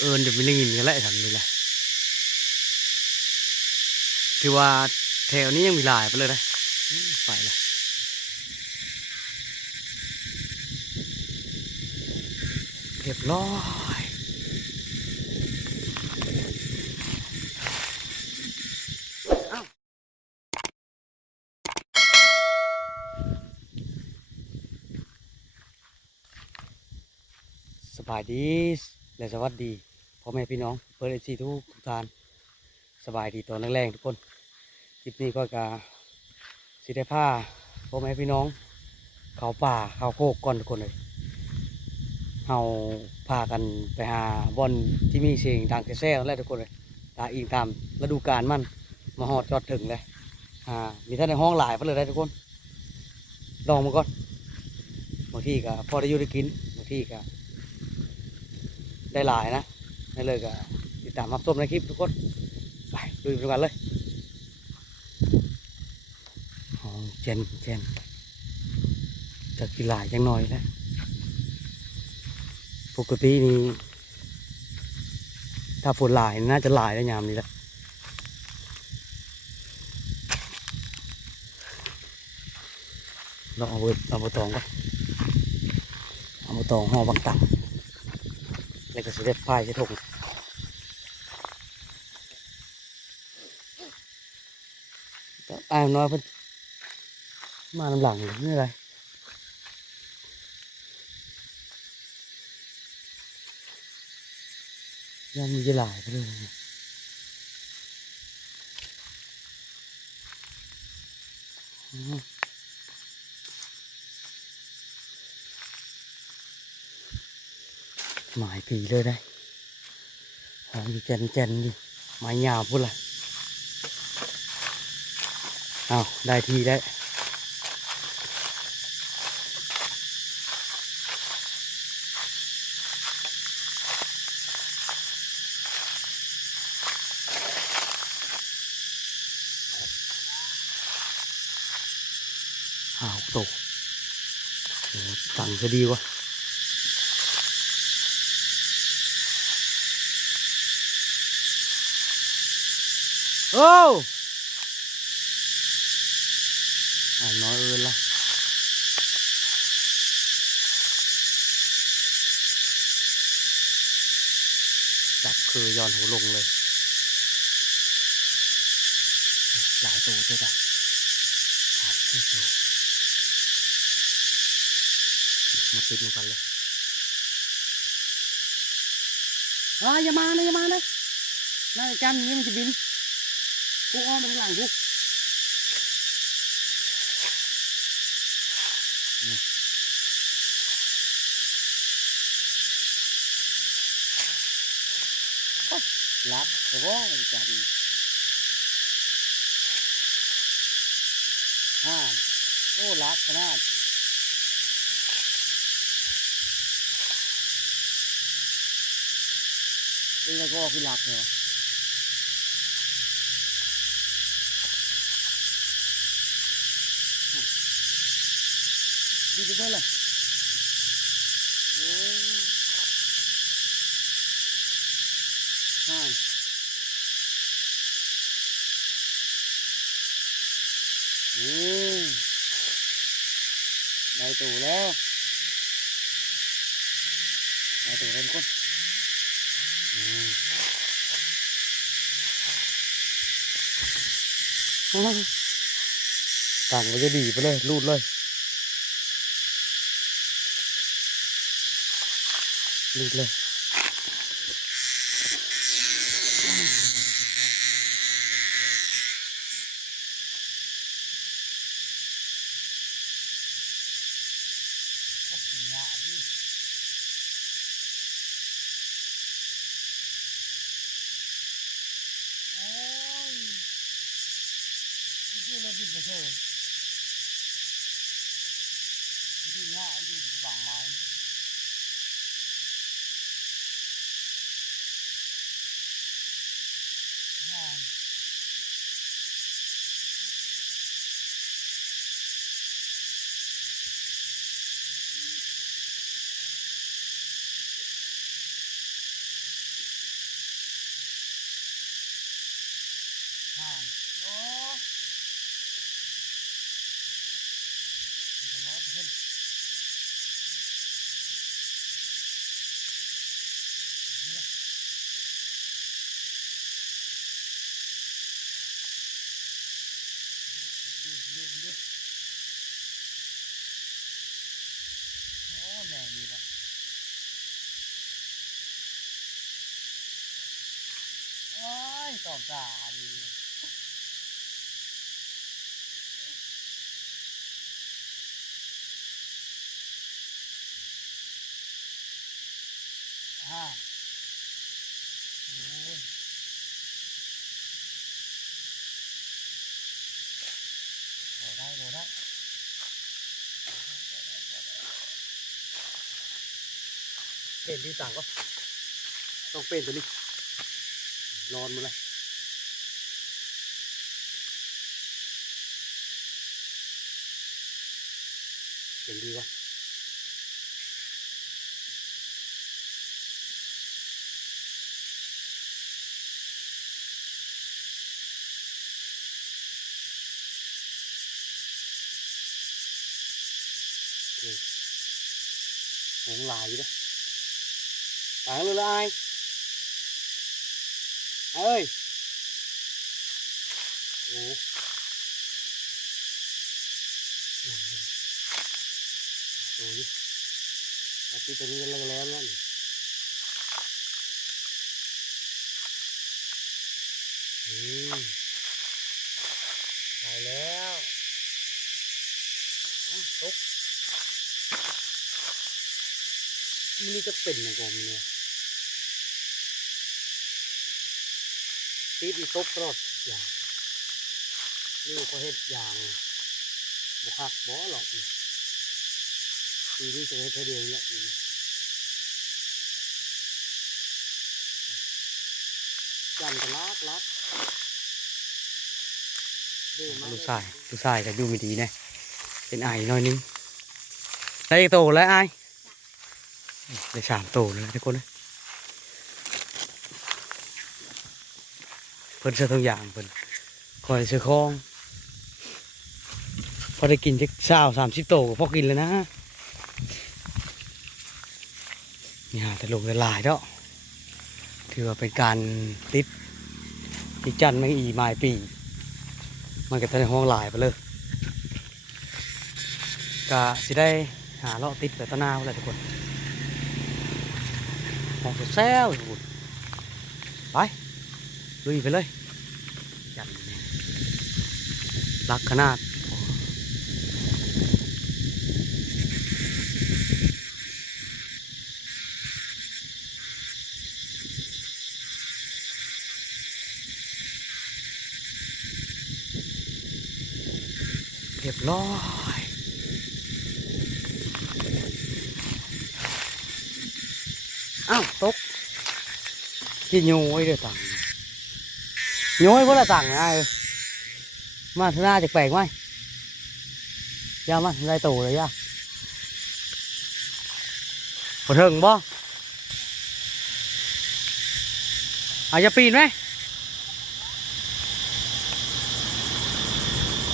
เอิญจะไม่ได้ยินกันแล้วทำนี่แหละคือว่าแถวนี้ยังมีหลายไปเลยนะไปเละเรียบร้อยสบายดีและสวัสดี พ่อแม่พี่น้องเพื่อนซีทุกทุกท่านสบายดีตอนแรงๆทุกคนคลิปนี้ก็จะสิได้ผ้าพ่อแม่พี่น้อง เขาป่าเขาโคกก่อนทุกคนเลยเฮาพากันไปหาบอนที่มีเสียงดังแซ่ๆแล้วทุกคนเลยตาอิงตามฤดูกาลมันมาหอดจอดถึงเลยอ่ามีท่านในห้องหลายไปเลยได้ทุกคนลองมาก่อนบางที่ก็พอได้อยู่ได้กินบางที่ก็ได้หลายนะ ได้เลยก็ติดตามรับชมในคลิปทุกคน ไปดูไปกันเลยห้องเจนเจนจะกินหลายจังน่อยแล้วปกตินี่ถ้าฝนหลายน่าจะหลายแล้วยามนี้แหละเราเอาเบิดเอาตองก่อนเอาตองห่อบักตังแล้วก็เสด็จพายจะถกแต่ อ้ายน้อยเพิ่นมาลำหลังนี่อะไรยังมีจะหลายไปเลยนะหมายผีเลยได้หอมอยู่แจนแจนๆอยู่ไม้ยาวพุ่นละ เอาได้ทีได้หาวตกโอ้ตังจะดีวะโอ้ อ่าน้อยเอินละจับคือย้อนหัวลงเลย หลายตัวเจ้าจ้ะสามสี่ตัวมาติดลงกันเลยเอ้ยอย่ามานะอย่ามานะน่าจะจำอย่างนี้มันจะบินกูอ้อมไปข้างหลังกู รักโอ้โหจัดฮ่าโอ้รักขนาดนี่แล้วก็คือหลักเหรอดีจังเลยโอ้ฮ่านนี่ได้ ตูแล้วได้ตัวแล้วทุกคนต่างมันจะดีไปเลย รูดเลย รูดเลย โอ้ยนี่คือเราบินไปเฉยนี่คือเนี่ยอยู่ฝั่งไม้อ่า โอ้ร้อยเปอร์เซ็นต์นี่แหละดูดูดูโอ้แม่มีแล้ว โอ้ยตอบตาดีห้าโอ้ยบ่ได้บ่ได้เป็นที่สั่งก็ต้องเป็นตัวนี้ นอนมาเลยเป็นดีวะหงลายอยู่เด้อต่างเลยละไอ้ เอ้ยโอ้ตัวนี้ตัวนี้กันแล้วแล้วนั่นอืมตายแล้วตกมันนี่จะเป็นอย่างไรมันเนี่ย ตีดีตบตลอดอย่างนี่ก็เฮ็ดอย่างบุคักบ่หรอกอีกปีนี้จะเฮ็ดแค่เดียวนี่แหละอีกจันก็ลักลักลูกชายลูกชายก็อยู่ไม่ดีนะเป็นไอหน่อยนึงได้โตแล้วไอายได้สามโตัวเลยนะทุกคนนะ เพิ่นเสื้อทุกอย่างเพิ่นคอยเสื้อคลอง พอได้กินจักเช้าสามสิบโตวก็พอกินแล้วนะนี่ฮะแต่ลงแต่ลายแล้วถือว่าเป็นการติดติดจันไม่อีหมายปี มันก็จะในห้องลายไปเลยก็สิได้หาเลาะติดไปต้นหน้าเลยทุกคนมองแซวๆอยู่ไป ลุยไปเลยยันรักขนาดเรียบร้อยอ้าวตกกินโยยเด้อตังโย้ยพวกละตังไอ้มาทนาจะแปลกไหมยามาได้โตเลยยาง บ่อาจจะปีนไหม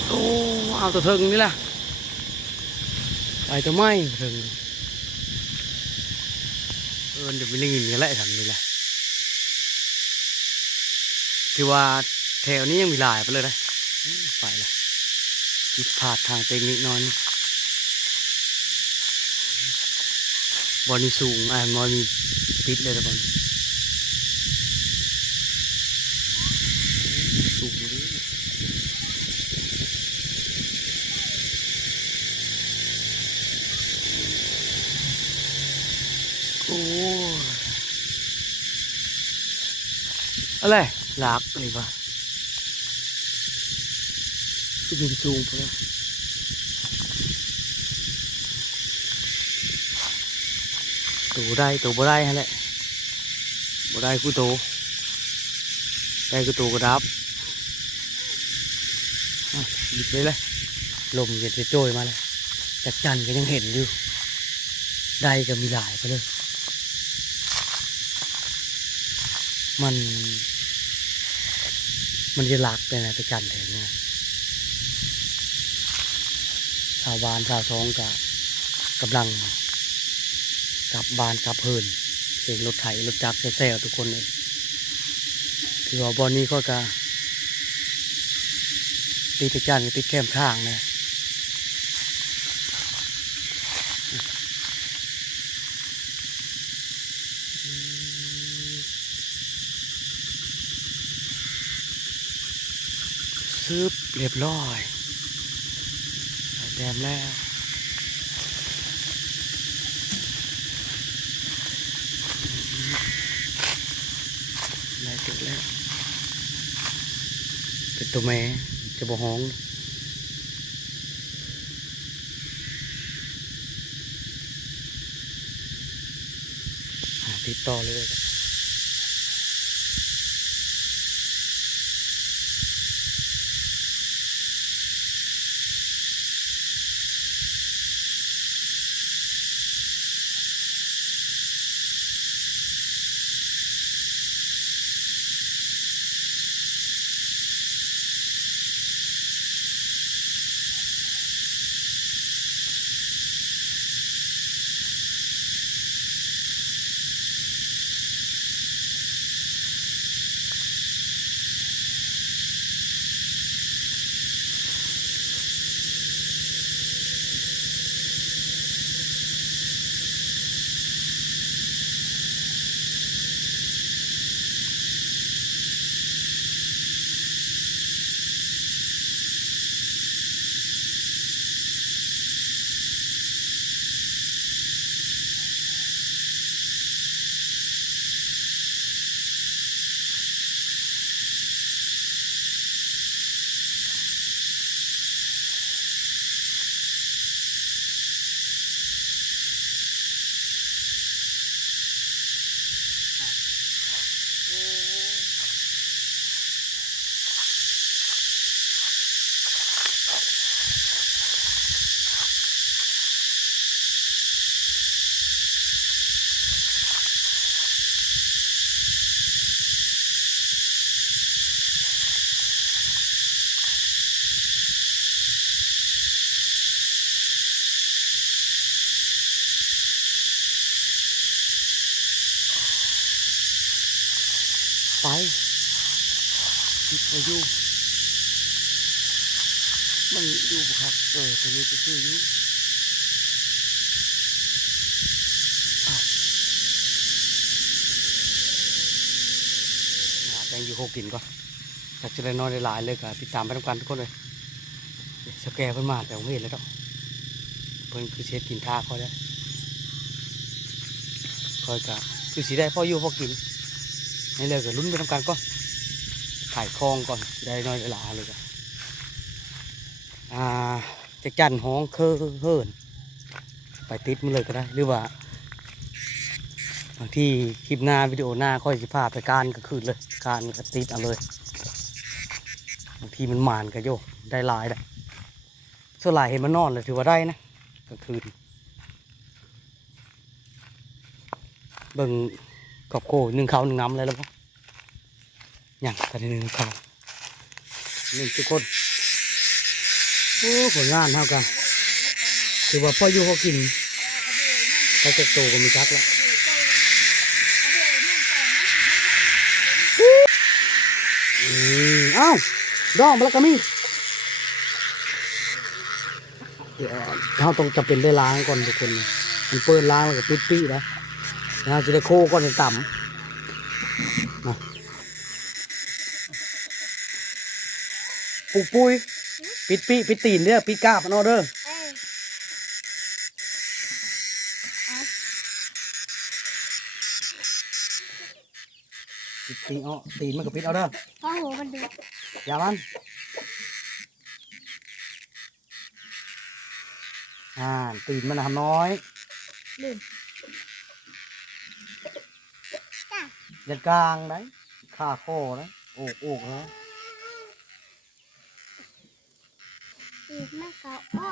โอ้เอาตัวถึงนี่ล่ะไปตัวไม่พอถึงเออเดี๋ยวไปนี่นี่ คือว่าแถวนี้ยังมีหลายไปเลยนะไปละผิดพลาดทางเทคนิคน้อยนบอลนี่สูงอ่าบอลมีติดเลยนะบอลสูงเลยโอ้อะไร ลักนี่ปะคือบินสูงไปแล้วตัวได้ตัวบ่ได้ฮะแหละบ่ได้กูโตได้กูโตก็ดับอะหยิบเลยเลยลมจะจะโจยมาเลยแต่จันก็ยังเห็นอยู่ได้ก็มีหลายไปเลย มัน มันจะหลักเลยนะตะจันแถวเนี้ยชาวบ้านชาวท้องกะกำลังกลับบ้านกลับเพินเสียงรถไถรถจักรแซ่ๆทุกคนเลยคือว่าบอนนี้ก็กะติดตะจันติดแคมข้างเลึบเรียบร้อยแต้มแล้วได้เสร็จแล้ว เป็นตัวแม่จะบ่ห้องหาติดต่อเลยครับ ไอยู่มันอยู่ปะครับเออตัวนี้ก็คืออยู่อ้าวอ่าแตงอยู่หกกินก่อนถ้าจะได้นอยได้หลายเลยก็ติดตามไปทุกกันทุกคนเลยเดี๋ยวสแกเพิ่นมาแต่ผมเห็นแล้วดอกเพิ่นคือเช็ดกินท่าเขาได้คอยกะคือสีได้พ่ออยู่พ่อกินให้เลยก็ลุ้นไปทำการก่อน ถ่ายคลองก่อนได้น้อยได้หลายเลยก็อ่าจะจันห้องเคอเฮินไปติดมันเลยก็ได้ หรือว่าบางที่คลิปหน้าวิดีโอหน้าค่อยสิพาไปการก็คือเลยการก็ติดเอาเลยบางทีมันหมานก็โยได้ลายได้ส่วนหลายเห็นมันนอนเลยถือว่าได้นะกลางคืนเบิ่งกอบโก้หนึ่งเขาหนึ่งงำเลยแล้วปะ อย่างกันหนึ่งเขาหนึ่งทุกคนโอ้ผลงานเท่ากันถือว่าพ่ออยู่พอกินถ้าจะโตก็มีชักแล้วเอ้าดองมาแล้วก็มีเดี๋ยวเราต้องจะเป็นได้ล้างก่อนทุกคน มันเปิดล้างแล้วก็ปิดปีนะนะจะได้โคก่อนจะต่ำนะ ปุกปุยปิดปีปิดตีนเด้อปิดกาบมันเอาเด้อเอ้ยปิดตีนเอาตีนมันก็ปิดเอาเด้อพ่อหูมันดูอย่ามันอ่าตีนมันนะน้อยลืมจ้ายันกลางได้ขาโคนะโอกโอกนะ อีกมากกว่าอ้อ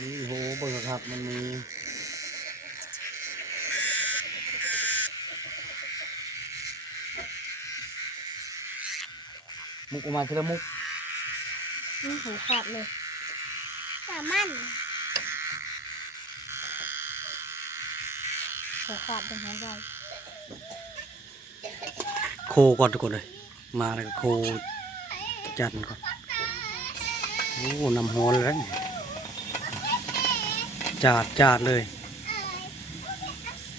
มีโหเบิกครับมันมีมุกออกมาทีละมุกนี่หูขาดเลยสามันหูขาดเป็นไงได้โคก่อนทุกคนเลย มาแล้วก็โคจัดก่อน โอ้น้ำฮอนแล้วจาดจาดเลย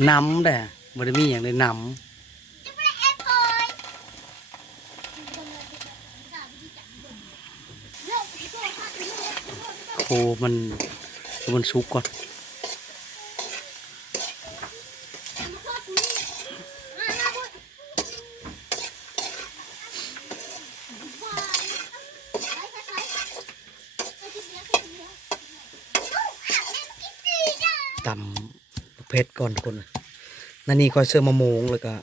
น้ำแต่บริมีอย่างเลยน้ำโคมันมันสุกก่อน ตำเพชรก่อนคนนั่นนี่ก็เสื้อมะมงแล้วก็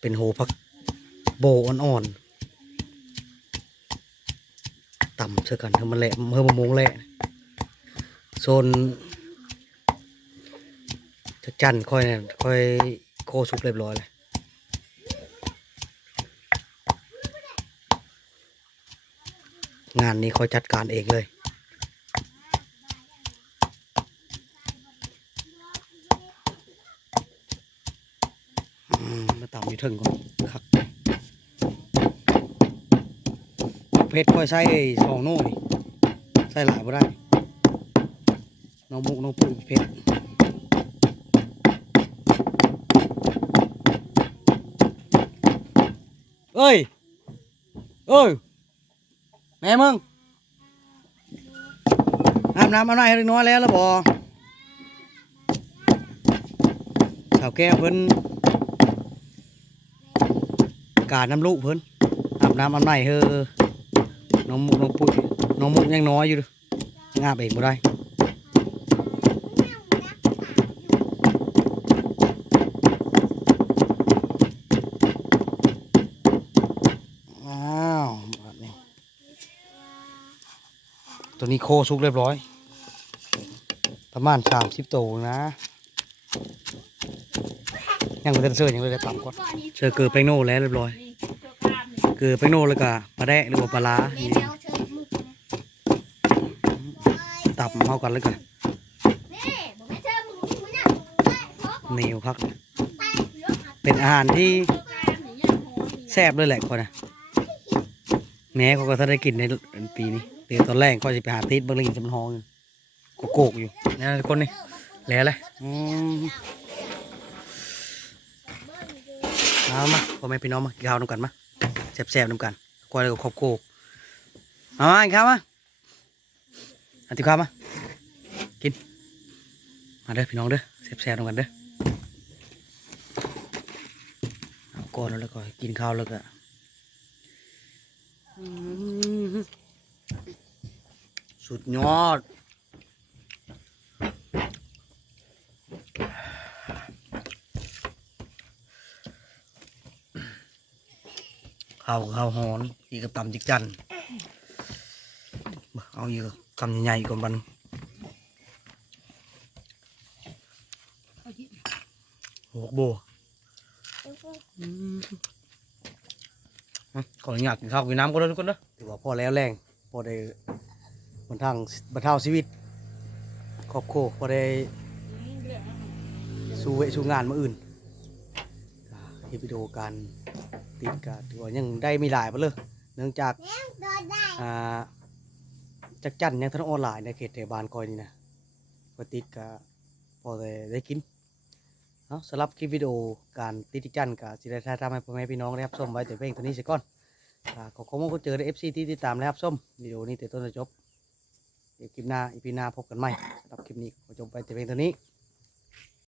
เป็นโหพักโบอ่อนๆต่ำเชื่อกันเพื่อมันแหละเพื่อมะมงแหละโซนจักจันค่อยเนี่ยค่อยโคสุกเรียบร้อยเลยงานนี้คอยจัดการเองเลย อืมมาต่ำอยู่เถึงก่อนครับเพชรค่อยใส่สองโน่นี่ใส่หลายบ่ได้น้องมุกน้องปุ้ยเพชรเอ้ยเอ้ยแม่มึงอาบน้ำอาบน้ำให้เล็กน้อยแล้วแล้วบอสาวแก้วเพิ่น การน้ำลูกเพิ่นอาบน้ำอาบไหนเฮอน้องมุกน้องปุ้ยน้องมุกยังน้อยอยู่ยังอาบเองบ่ได้อ้าวตัวนี้โคสุกเรียบร้อย ประมาณสามสิบโตวนะ ยังไม่ได้เสื้อยังไม่ได้ตำก่อนเชือเกลือแป้งโน่แล้วเรียบร้อย เกลือแป้งโน่แล้วก็ปลาแดะหรือว่าปลาร้าตับเข้ากันแล้วกันเหนียวครับเป็นอาหารที่แซ่บเลยแหละคนนะแม้เขาก็ถ้าได้กินในปีนี้เดี๋ยวตอนแรกก็จะไปหาติดบอร์ลินจำนองอยู่โกกอยู่นี่คนนี่แล้วเลยอืม เอามาพ่อแม่พี่น้องมากินข้าวน้ำกันมาแซ่บๆน้ำกันกวนกับครอบครัวมามากินข้าวมาอันติข้าวมากินมาเด้อพี่น้องเด้อแซ่บๆน้ำกันเด้อเอาก่อนแล้วก็กินข้าวแล้วก็สุดยอด ข้าวข้าวหอนอีกกับตำจิกจันเอาอีกกับคำใหญ่ๆก่อนบันหัวโบอืมอะขออนุญาตกินข้าวกินน้ำก่อนเลยทุกคนนะถือว่าพอแล้วแรงพอได้บนทางบรรเทาชีวิตครอบครัวพอได้สู้เวะสู้งานมาอื่นอ่าเฮ็ดวิดีโอการ ติดกะถือว่ายังได้มีหลายมาเลยเนื่องจากอ่าจักจันยังทันออนไลน์ในเขตเทศบาลคอยนี่นะก็ติดกะพอได้ได้กินเอาสำหรับคลิปวิดีโอการติดจักจันกะสิได้ถ่ายทำให้พ่อแม่พี่น้องได้รับชมไว้แต่เพียงเท่านี้เสียก่อนอ่าขอขอบคุณเจอในเอฟซีที่ติดตามและรับชมวิดีโอนี้แต่ต้นจนจบเดี๋ยวคลิปหน้าอีพีหน้าพบกันใหม่สำหรับคลิปนี้ขอจบไปแต่เพียงเท่านี้